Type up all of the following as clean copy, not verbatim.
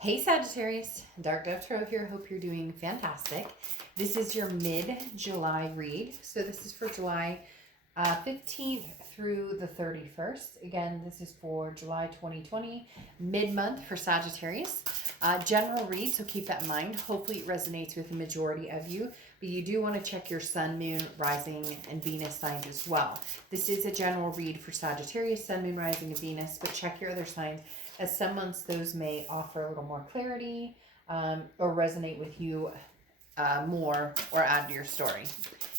Hey Sagittarius, Dark Dove Tarot here. Hope you're doing fantastic. This is your mid-July read. So this is for July 15th through the 31st. Again, this is for July 2020, mid-month for Sagittarius. General read, so keep that in mind. Hopefully it resonates with the majority of you, but you do want to check your sun, moon, rising, and Venus signs as well. This is a general read for Sagittarius, sun, moon, rising, and Venus, but check your other signs, as some months those may offer a little more clarity or resonate with you more or add to your story.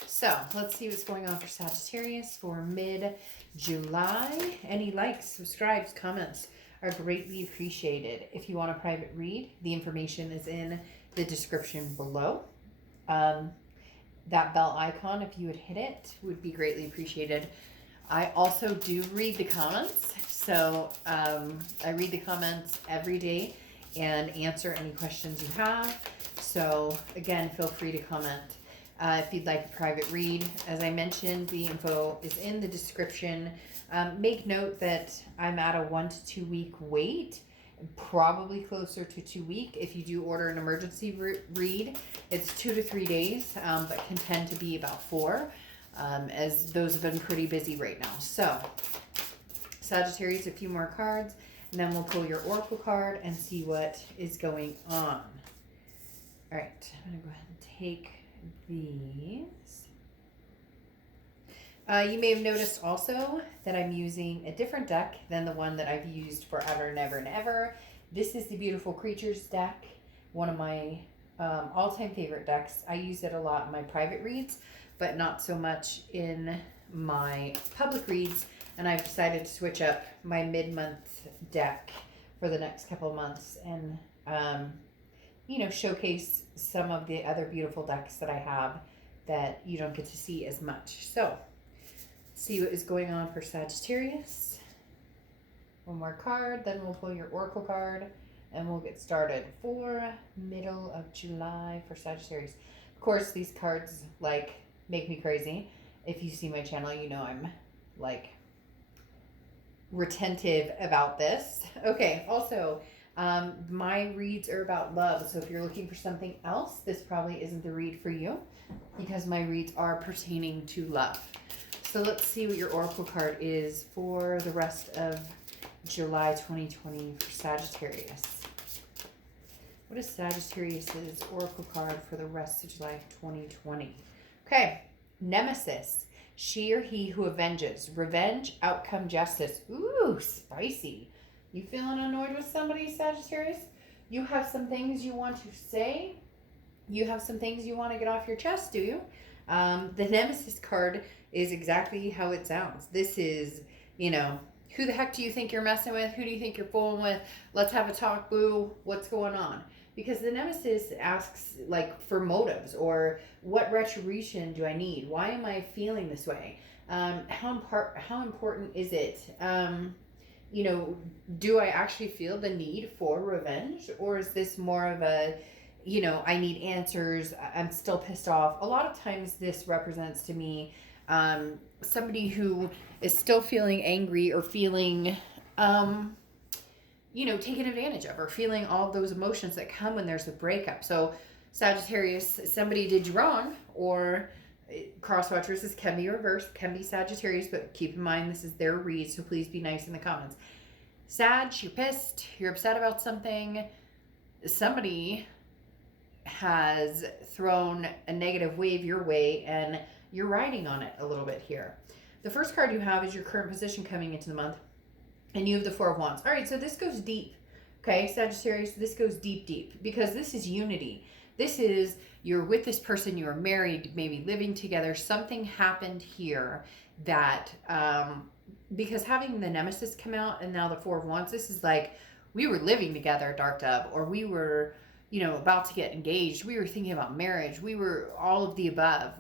So let's see what's going on for Sagittarius for mid-July. Any likes, subscribes, comments are greatly appreciated. If you want a private read, the information is in the description below. That bell icon, if you would hit it, would be greatly appreciated. I also do read the comments. So I read the comments every day and answer any questions you have. So again, feel free to comment if you'd like a private read. As I mentioned, the info is in the description. Make note that I'm at a 1 to 2 week wait, probably closer to 2 weeks. If you do order an emergency read, it's 2 to 3 days, but can tend to be about 4, as those have been pretty busy right now. So Sagittarius, a few more cards, and then we'll pull your oracle card and see what is going on. All right, I'm going to go ahead and take these. You may have noticed also that I'm using a different deck than the one that I've used forever and ever and ever. This is the Beautiful Creatures deck, one of my all-time favorite decks. I use it a lot in my private reads, but not so much in my public reads. And I've decided to switch up my mid-month deck for the next couple of months and, showcase some of the other beautiful decks that I have that you don't get to see as much. So, see what is going on for Sagittarius. One more card, then we'll pull your oracle card and we'll get started for middle of July for Sagittarius. Of course, these cards, make me crazy. If you see my channel, you know I'm, retentive about this. Okay, also, my reads are about love, so if you're looking for something else, this probably isn't the read for you, because my reads are pertaining to love. So let's see what your oracle card is for the rest of July 2020 for Sagittarius. What is Sagittarius's oracle card for the rest of July 2020? Okay, Nemesis. She or he who avenges. Revenge, outcome, justice. Ooh, spicy. You feeling annoyed with somebody, Sagittarius? You have some things you want to say? You have some things you want to get off your chest, do you? The Nemesis card is exactly how it sounds. This is, who the heck do you think you're messing with? Who do you think you're fooling with? Let's have a talk, boo. What's going on? Because the Nemesis asks, for motives, or what retribution do I need? Why am I feeling this way? How important is it? Do I actually feel the need for revenge? Or is this more of a, I need answers, I'm still pissed off? A lot of times this represents to me somebody who is still feeling angry or feeling taken advantage of, or feeling all those emotions that come when there's a breakup. So Sagittarius, somebody did you wrong, or crosswatchers, this can be reversed, can be Sagittarius, but keep in mind this is their read, so please be nice in the comments. Sag, you're pissed, you're upset about something, somebody has thrown a negative wave your way and you're riding on it a little bit here. The first card you have is your current position coming into the month. And you have the Four of Wands. All right, so this goes deep. Okay, Sagittarius, this goes deep, deep. Because this is unity. This is, you're with this person, you are married, maybe living together. Something happened here that, because having the Nemesis come out and now the Four of Wands, this is like, we were living together, Dark Dove, or we were, about to get engaged. We were thinking about marriage. We were all of the above.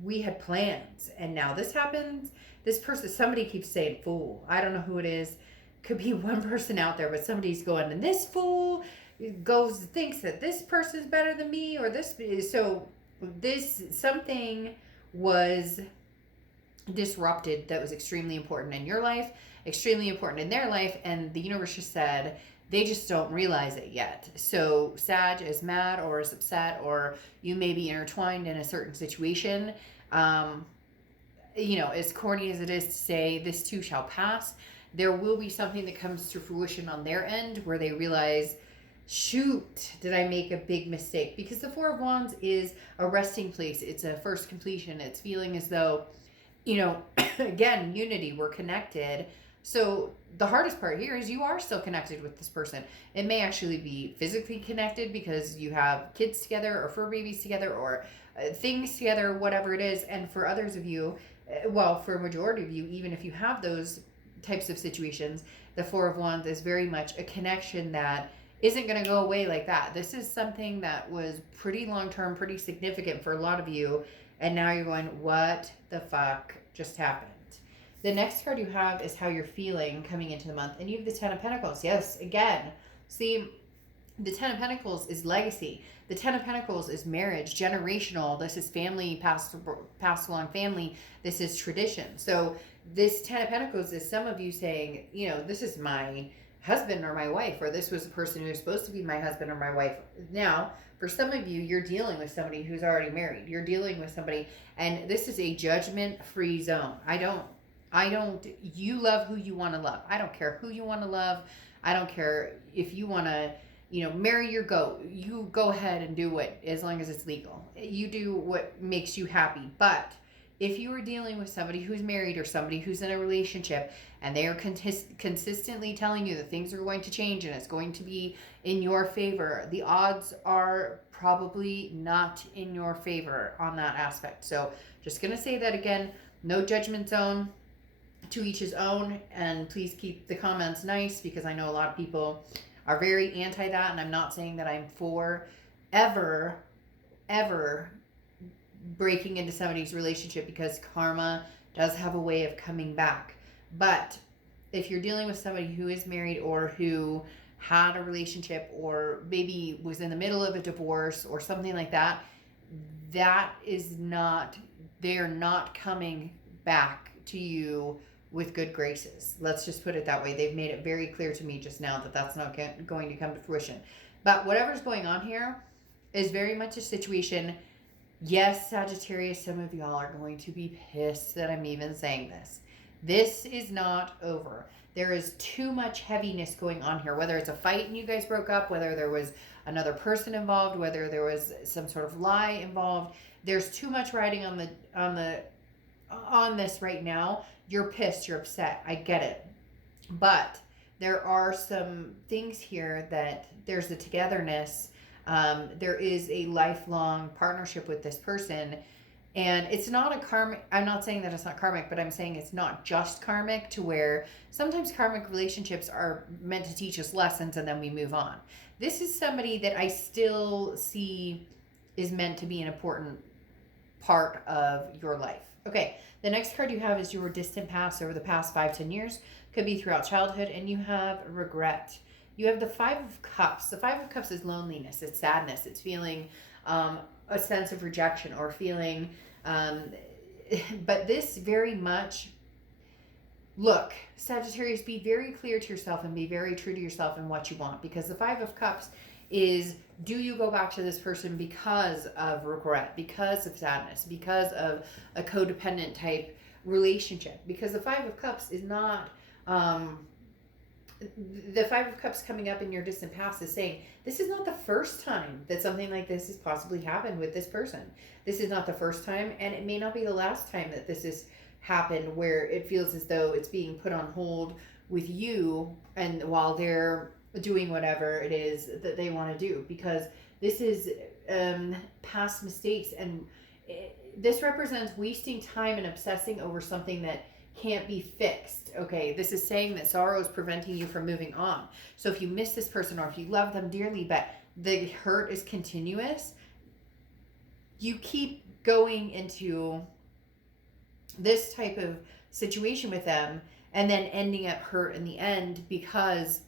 We had plans. And now this happens. This person, somebody keeps saying fool. I don't know who it is. Could be one person out there, but somebody's going, and this fool thinks that this person's better than me, or something was disrupted that was extremely important in your life, extremely important in their life, and the universe just said, They just don't realize it yet. So Sag is mad or is upset, or you may be intertwined in a certain situation. As corny as it is to say, this too shall pass, there will be something that comes to fruition on their end where they realize, shoot, did I make a big mistake? Because the Four of Wands is a resting place. It's a first completion. It's feeling as though, again, unity, we're connected. So the hardest part here is you are still connected with this person. It may actually be physically connected because you have kids together or fur babies together or things together, whatever it is. And for others of you, for a majority of you, even if you have those types of situations, the Four of Wands is very much a connection that isn't going to go away like that. This is something that was pretty long-term, pretty significant for a lot of you. And now you're going, what the fuck just happened? The next card you have is how you're feeling coming into the month. And you have the Ten of Pentacles. Yes, again. See, the Ten of Pentacles is legacy. The Ten of Pentacles is marriage, generational. This is family, passed along family. This is tradition. So this Ten of Pentacles is some of you saying, this is my husband or my wife, or this was the person who was supposed to be my husband or my wife. Now, for some of you, you're dealing with somebody who's already married. You're dealing with somebody, and this is a judgment-free zone. You love who you want to love. I don't care who you want to love. I don't care if you want to, marry your goat. You go ahead and do it as long as it's legal. You do what makes you happy. But if you are dealing with somebody who's married or somebody who's in a relationship and they are consistently telling you that things are going to change and it's going to be in your favor, the odds are probably not in your favor on that aspect. So just going to say that again, no judgment zone. To each his own, and please keep the comments nice because I know a lot of people are very anti that, and I'm not saying that I'm for ever breaking into somebody's relationship, because karma does have a way of coming back. But if you're dealing with somebody who is married or who had a relationship or maybe was in the middle of a divorce or something like that, they're not coming back to you with good graces. Let's just put it that way. They've made it very clear to me just now that that's not going to come to fruition. But whatever's going on here is very much a situation. Yes, Sagittarius, some of y'all are going to be pissed that I'm even saying this. This is not over. There is too much heaviness going on here, whether it's a fight and you guys broke up, whether there was another person involved, whether there was some sort of lie involved. There's too much riding on this right now. You're pissed, you're upset, I get it. But there are some things here that there's the togetherness. There is a lifelong partnership with this person. And it's not a karmic, I'm not saying that it's not karmic, but I'm saying it's not just karmic, to where sometimes karmic relationships are meant to teach us lessons and then we move on. This is somebody that I still see is meant to be an important part of your life. Okay, the next card you have is your distant past over the past 5-10 years. Could be throughout childhood, and you have regret. You have the Five of Cups. The Five of Cups is loneliness, it's sadness, it's feeling a sense of rejection or feeling, but this very much, look, Sagittarius, be very clear to yourself and be very true to yourself in what you want, because the Five of Cups is, do you go back to this person because of regret, because of sadness, because of a codependent type relationship? Because the Five of Cups is not, the Five of Cups coming up in your distant past is saying, this is not the first time that something like this has possibly happened with this person. This is not the first time, and it may not be the last time that this has happened, where it feels as though it's being put on hold with you, and while they're doing whatever it is that they want to do, because this is past mistakes, and this represents wasting time and obsessing over something that can't be fixed. Okay, this is saying that sorrow is preventing you from moving on. So if you miss this person, or if you love them dearly but the hurt is continuous, you keep going into this type of situation with them and then ending up hurt in the end, because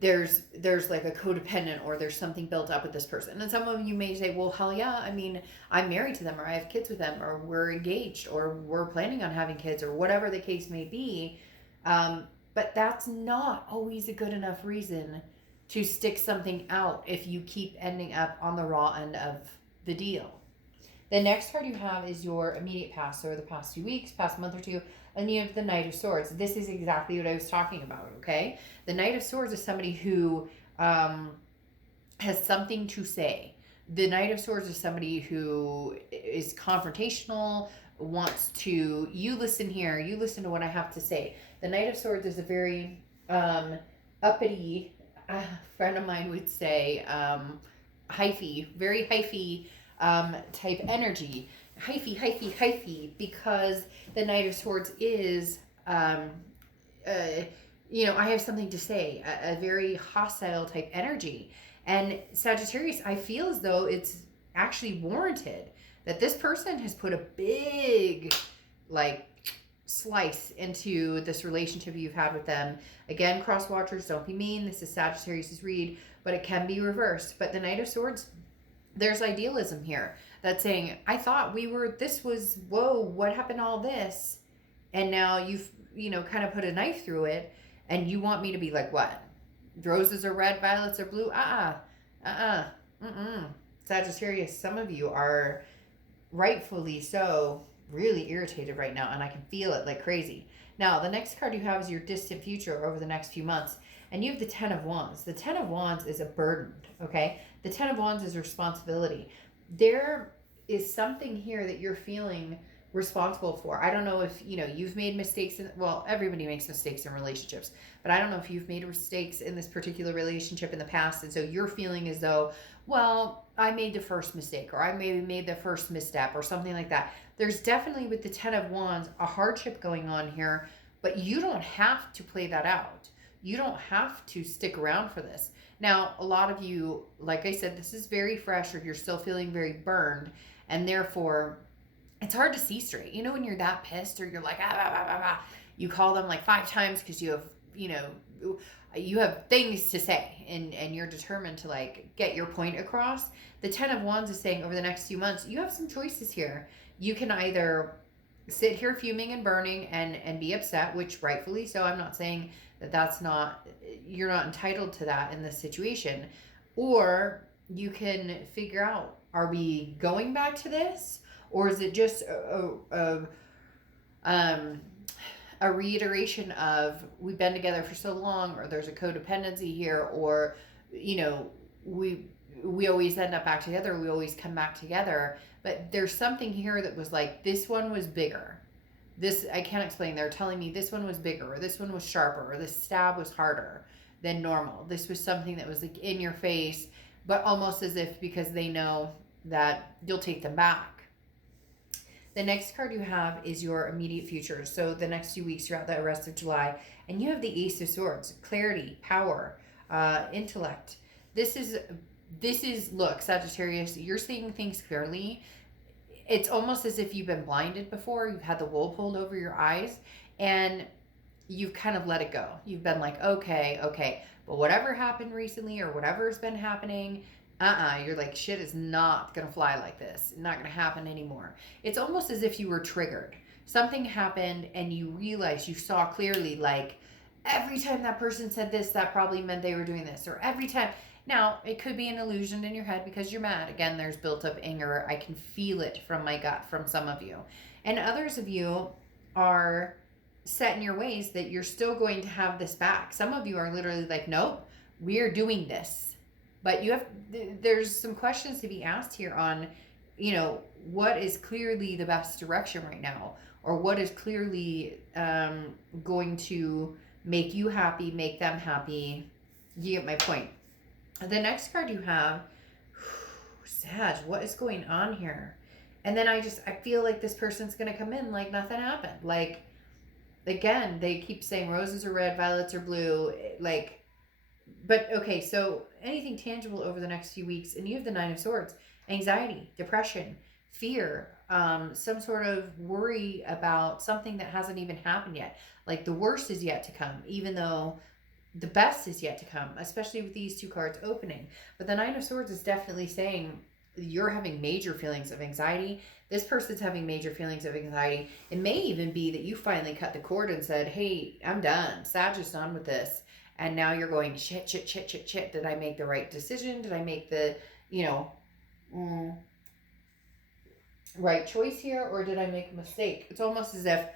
there's like a codependent, or there's something built up with this person. And some of you may say, well, hell yeah, I mean, I'm married to them, or I have kids with them, or we're engaged, or we're planning on having kids, or whatever the case may be. But that's not always a good enough reason to stick something out if you keep ending up on the raw end of the deal. The next card you have is your immediate past, so the past 2 weeks, past month or two, and you have the Knight of Swords. This is exactly what I was talking about, okay? The Knight of Swords is somebody who has something to say. The Knight of Swords is somebody who is confrontational, wants to, you listen here, you listen to what I have to say. The Knight of Swords is a very uppity, friend of mine would say, hyphy, very hyphy type energy. Hyphy, because the Knight of Swords is, you know, I have something to say, a very hostile type energy. And Sagittarius, I feel as though it's actually warranted that this person has put a big, like, slice into this relationship you've had with them. Again, cross watchers, don't be mean. This is Sagittarius's read, but it can be reversed. But the Knight of Swords, there's idealism here that's saying, I thought we were, this was, whoa, what happened to all this? And now you've, you know, kind of put a knife through it, and you want me to be like, what? Roses are red, violets are blue? Sagittarius, some of you are rightfully so really irritated right now, and I can feel it like crazy. Now, the next card you have is your distant future over the next few months, and you have the Ten of Wands. The Ten of Wands is a burden, okay? The Ten of Wands is responsibility. There is something here that you're feeling responsible for. I don't know if, you know, you've made mistakes in, well, everybody makes mistakes in relationships, but I don't know if you've made mistakes in this particular relationship in the past, and so you're feeling as though, well, I made the first mistake, or I maybe made the first misstep, or something like that. There's definitely, with the Ten of Wands, a hardship going on here, but you don't have to play that out. You don't have to stick around for this. Now, a lot of you, like I said, this is very fresh, or you're still feeling very burned, and therefore it's hard to see straight. You know, when you're that pissed, or you're like, you call them like 5 times because you have, you know, you have things to say, and you're determined to like get your point across. The Ten of Wands is saying over the next few months, you have some choices here. You can either sit here fuming and burning and be upset, which rightfully so. I'm not saying that that's not, you're not entitled to that in this situation. Or you can figure out, are we going back to this? Or is it just a reiteration of, we've been together for so long, or there's a codependency here, or, you know, we always end up back together, we always come back together. But there's something here that was like, this one was bigger. This, I can't explain. They're telling me this one was bigger, or this one was sharper, or this stab was harder than normal. This was something that was like in your face, but almost as if because they know that you'll take them back. The next card you have is your immediate future. So the next few weeks throughout the rest of July. And you have the Ace of Swords. Clarity, power, intellect. This is, look, Sagittarius, you're seeing things clearly. It's almost as if you've been blinded before. You've had the wool pulled over your eyes, and you've kind of let it go. You've been like, okay. But whatever happened recently, or whatever's been happening, you're like, shit is not gonna fly like this. Not gonna happen anymore. It's almost as if you were triggered. Something happened and you realized, you saw clearly, like, every time that person said this, that probably meant they were doing this. Or every time. Now, it could be an illusion in your head because you're mad. Again, there's built up anger. I can feel it from my gut from some of you. And others of you are set in your ways that you're still going to have this back. Some of you are literally like, nope, we're doing this. But there's some questions to be asked here on, you know, what is clearly the best direction right now, or what is clearly going to make you happy, make them happy. You get my point. The next card you have, Sag, what is going on here? And then I feel like this person's going to come in like nothing happened. Like, again, they keep saying roses are red, violets are blue, like, but okay, so anything tangible over the next few weeks, and you have the Nine of Swords. Anxiety, depression, fear, some sort of worry about something that hasn't even happened yet. Like, the worst is yet to come, even though the best is yet to come, especially with these two cards opening. But the Nine of Swords is definitely saying, you're having major feelings of anxiety. This person's having major feelings of anxiety. It may even be that you finally cut the cord and said, hey, I'm done. Sag is done with this. And now you're going, shit. Did I make the right decision? Did I make the, right choice here? Or did I make a mistake? It's almost as if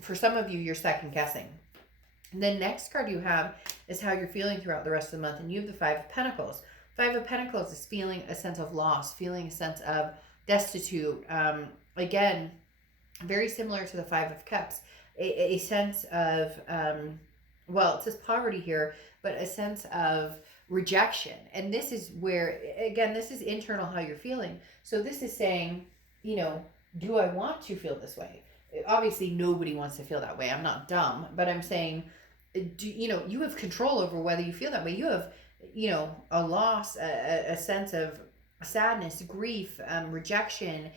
for some of you, you're second guessing. The next card you have is how you're feeling throughout the rest of the month. And you have the Five of Pentacles. Five of Pentacles is feeling a sense of loss, feeling a sense of destitute. Again, very similar to the Five of Cups. A sense of, well, it says poverty here, but a sense of rejection. And this is where, again, this is internal how you're feeling. So this is saying, do I want to feel this way? Obviously, nobody wants to feel that way. I'm not dumb, but I'm saying, you have control over whether you feel that way. You have, a loss, a sense of sadness, grief, rejection.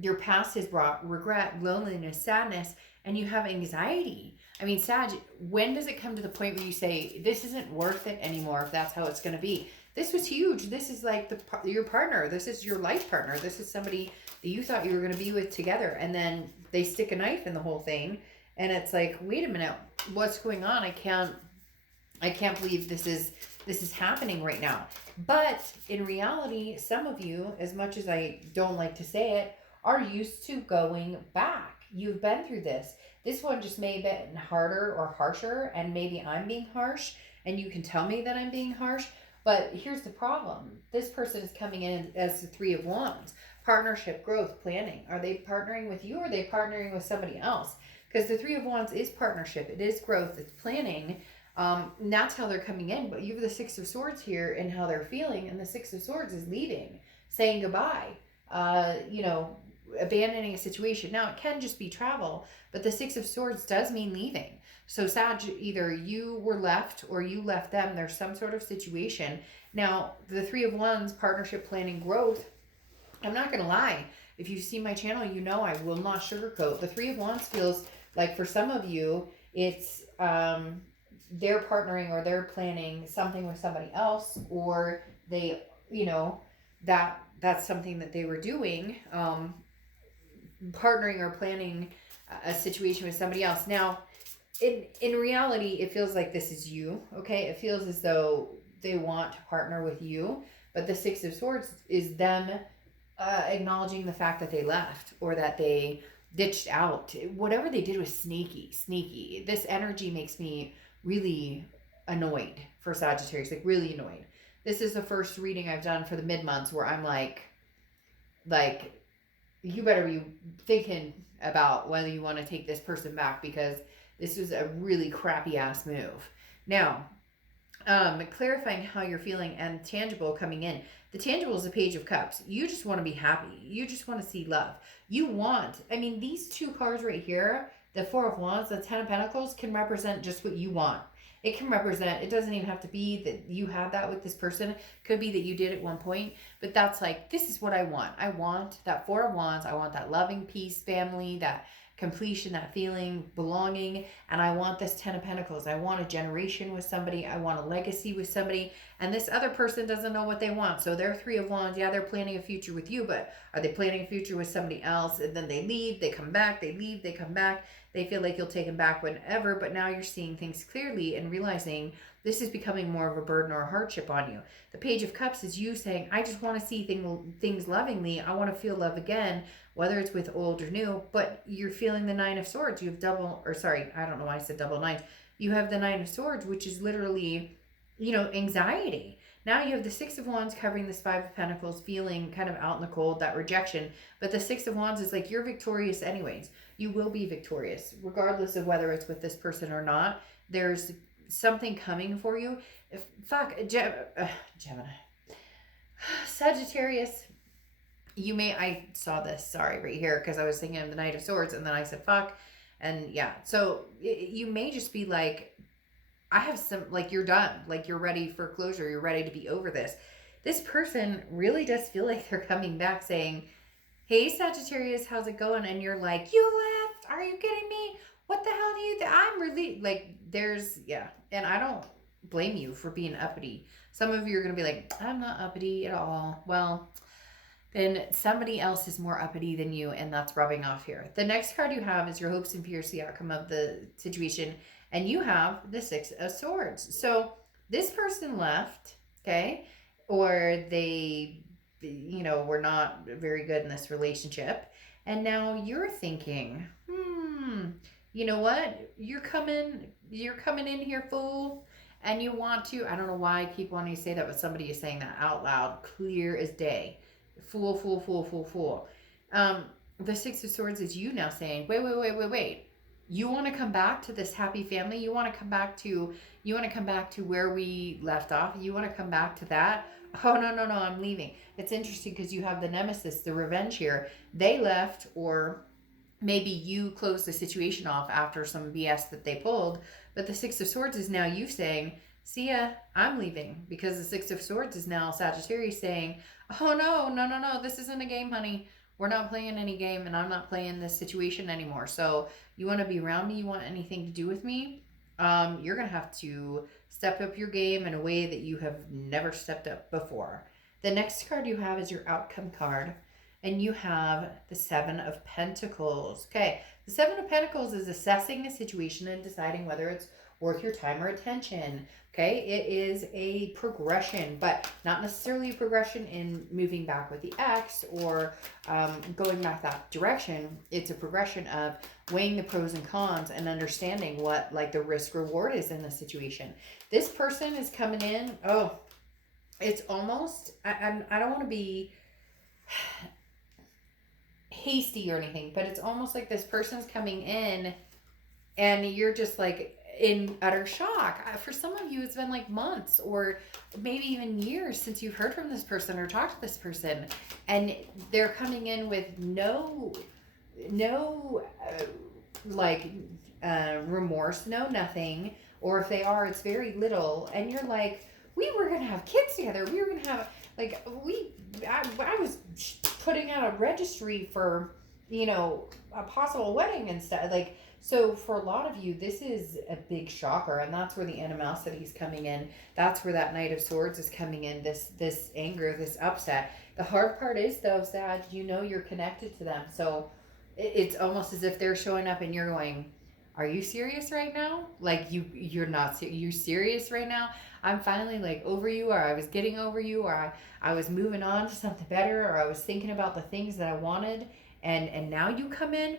Your past has brought regret, loneliness, sadness, and you have anxiety. I mean, Sag, when does it come to the point where you say, this isn't worth it anymore if that's how it's going to be? This was huge. This is like your partner. This is your life partner. This is somebody that you thought you were going to be with together. And then they stick a knife in the whole thing. And it's like, wait a minute, what's going on? I can't believe this is happening right now. But in reality, some of you, as much as I don't like to say it, are used to going back. You've been through this. This one just may have been harder or harsher, and maybe I'm being harsh, and you can tell me that I'm being harsh. But here's the problem. This person is coming in as the Three of Wands. Partnership, growth, planning. Are they partnering with you, or are they partnering with somebody else? Because the Three of Wands is partnership. It is growth. It's planning. And that's how they're coming in. But you have the Six of Swords here and how they're feeling. And the Six of Swords is leaving, saying goodbye, abandoning a situation. Now, it can just be travel, but the Six of Swords does mean leaving. So Sag, either you were left or you left them. There's some sort of situation. Now, the Three of Wands, partnership, planning, growth. I'm not going to lie. If you see my channel, I will not sugarcoat. The Three of Wands feels like for some of you, it's they're partnering or they're planning something with somebody else, or they, that's something that they were doing, partnering or planning a situation with somebody else. Now, in reality, it feels like this is you, okay? It feels as though they want to partner with you, but the Six of Swords is them acknowledging the fact that they left or that they ditched out. Whatever they did was sneaky. This energy makes me really annoyed for Sagittarius, like really annoyed. This is the first reading I've done for the mid-months where I'm like, you better be thinking about whether you want to take this person back, because this was a really crappy ass move. Now, clarifying how you're feeling and tangible coming in. The tangible is the Page of Cups. You just want to be happy. You just want to see love. These two cards right here, the Four of Wands, the Ten of Pentacles, can represent just what you want. It can represent, it doesn't even have to be that you have that with this person. Could be that you did at one point, but that's like, this is what I want. I want that Four of Wands. I want that loving peace, family, that completion, that feeling, belonging, and I want this Ten of Pentacles. I want a generation with somebody. I want a legacy with somebody, and this other person doesn't know what they want. So they're Three of Wands. Yeah, they're planning a future with you, but are they planning a future with somebody else? And then they leave, they come back, they leave, they come back. They feel like you'll take them back whenever, but now you're seeing things clearly and realizing this is becoming more of a burden or a hardship on you. The Page of Cups is you saying, I just want to see things lovingly. I want to feel love again, whether it's with old or new, but you're feeling the Nine of Swords. You have I don't know why I said double nines. You have the Nine of Swords, which is literally, anxiety. Now you have the Six of Wands covering this Five of Pentacles, feeling kind of out in the cold, that rejection. But the Six of Wands is like, you're victorious anyways. You will be victorious, regardless of whether it's with this person or not. There's something coming for you. Gemini. Sagittarius. I saw this, sorry, right here, because I was thinking of the Knight of Swords, and then I said, fuck. And yeah, so you may just be like, I have some, like, you're done. Like, you're ready for closure. You're ready to be over this. This person really does feel like they're coming back saying, hey, Sagittarius, how's it going? And you're like, you left? Are you kidding me? What the hell do you think? I'm really, like, and I don't blame you for being uppity. Some of you are going to be like, I'm not uppity at all. Well, then somebody else is more uppity than you, and that's rubbing off here. The next card you have is your hopes and fears, the outcome of the situation, and you have the Six of Swords. So this person left, okay, or they, were not very good in this relationship, and now you're thinking, you know what? You're coming in here, fool. And you want to, I don't know why I keep wanting to say that, but somebody is saying that out loud, clear as day. Fool, fool, fool, fool, fool. The Six of Swords is you now saying, wait. You want to come back to this happy family? You want to come back to where we left off? You want to come back to that? Oh, no, I'm leaving. It's interesting because you have the nemesis, the revenge here. They left, or maybe you closed the situation off after some BS that they pulled. But the Six of Swords is now you saying, see ya, I'm leaving. Because the Six of Swords is now Sagittarius saying, oh, no, this isn't a game, honey. We're not playing any game, and I'm not playing this situation anymore. So you want to be around me? You want anything to do with me? You're going to have to step up your game in a way that you have never stepped up before. The next card you have is your outcome card. And you have the Seven of Pentacles. Okay, the Seven of Pentacles is assessing a situation and deciding whether it's worth your time or attention. Okay, it is a progression, but not necessarily a progression in moving back with the ex or going back that direction. It's a progression of weighing the pros and cons and understanding what like the risk reward is in the situation. This person is coming in. Oh, it's almost, I don't want to be hasty or anything, but it's almost like this person's coming in and you're just like in utter shock. For some of you, it's been like months or maybe even years since you've heard from this person or talked to this person, and they're coming in with no remorse, no nothing, or if they are, it's very little, and you're like, we were gonna have kids together, we were gonna have I was putting out a registry for a possible wedding and stuff. Like, so for a lot of you, this is a big shocker, and that's where the animosity is coming in. That's where that Knight of Swords is coming in. This anger, this upset. The hard part is though, Sag, you're connected to them, so it's almost as if they're showing up and you're going, are you serious right now? Like you're not. You're serious right now? I'm finally like over you, or I was getting over you, or I was moving on to something better, or I was thinking about the things that I wanted, and now you come in.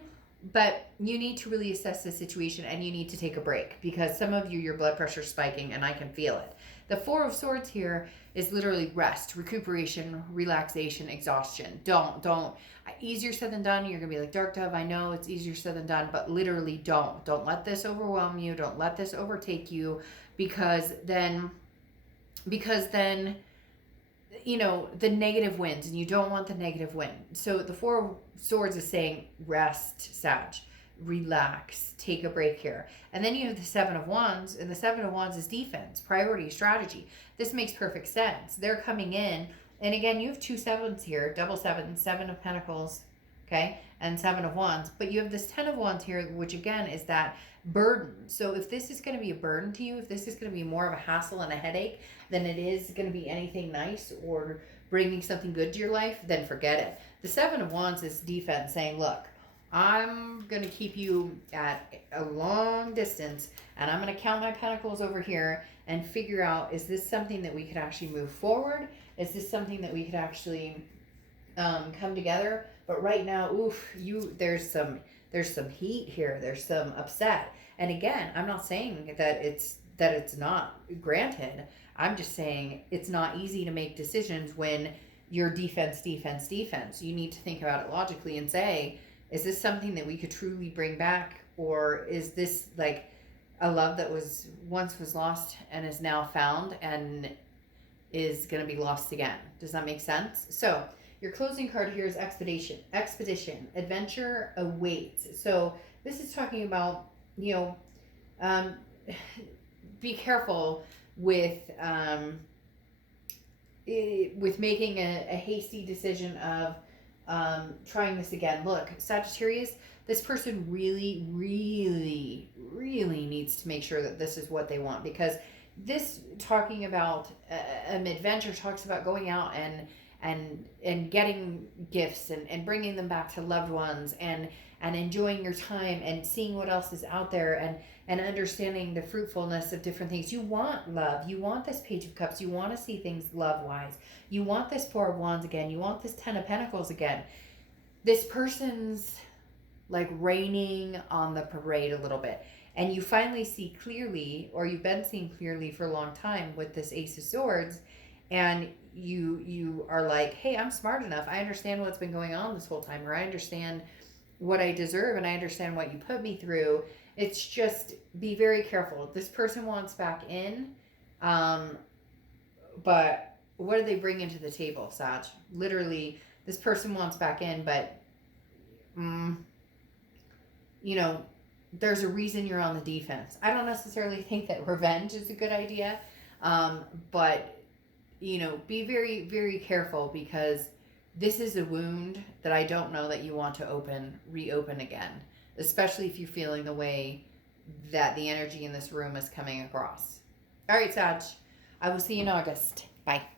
But you need to really assess the situation, and you need to take a break, because some of you, your blood pressure is spiking, and I can feel it. The Four of Swords here is literally rest, recuperation, relaxation, exhaustion. Don't. Easier said than done. You're going to be like, Dark Dove, I know it's easier said than done, but literally don't. Don't let this overwhelm you. Don't let this overtake you, because then the negative wins, and you don't want the negative win. So the Four of Swords is saying rest, Sag, relax, take a break here. And then you have the Seven of Wands, and the Seven of Wands is defense, priority, strategy. This makes perfect sense. They're coming in, and again, you have two sevens here, double seven, Seven of Pentacles, okay, and Seven of Wands, but you have this Ten of Wands here, which again is that burden. So if this is going to be a burden to you, if this is going to be more of a hassle and a headache than it is going to be anything nice or bringing something good to your life, then forget it. The Seven of Wands is defense, saying, look, I'm going to keep you at a long distance, and I'm going to count my pentacles over here and figure out, is this something that we could actually move forward? Is this something that we could actually come together? But right now, there's some heat here. There's some upset. And again, I'm not saying that it's not granted. I'm just saying it's not easy to make decisions when you're defense. You need to think about it logically and say, is this something that we could truly bring back? Or is this like a love that once was lost and is now found and is going to be lost again? Does that make sense? So your closing card here is expedition, adventure awaits. So this is talking about, be careful with making a hasty decision of trying this again. Look, Sagittarius, this person really, really, really needs to make sure that this is what they want, because this talking about an adventure talks about going out and getting gifts and bringing them back to loved ones and enjoying your time and seeing what else is out there and understanding the fruitfulness of different things. You want love. You want this Page of Cups. You want to see things love-wise. You want this Four of Wands again. You want this Ten of Pentacles again. This person's like raining on the parade a little bit. And you finally see clearly, or you've been seeing clearly for a long time with this Ace of Swords, and you are like, hey, I'm smart enough. I understand what's been going on this whole time, or I understand what I deserve, and I understand what you put me through. It's just, be very careful. This person wants back in, but what do they bring into the table, Sag? Literally, this person wants back in, but you know, there's a reason you're on the defense. I don't necessarily think that revenge is a good idea, but you know, be very, very careful, because this is a wound that I don't know that you want to reopen again, especially if you're feeling the way that the energy in this room is coming across. All right, Sag, I will see you in August. Bye.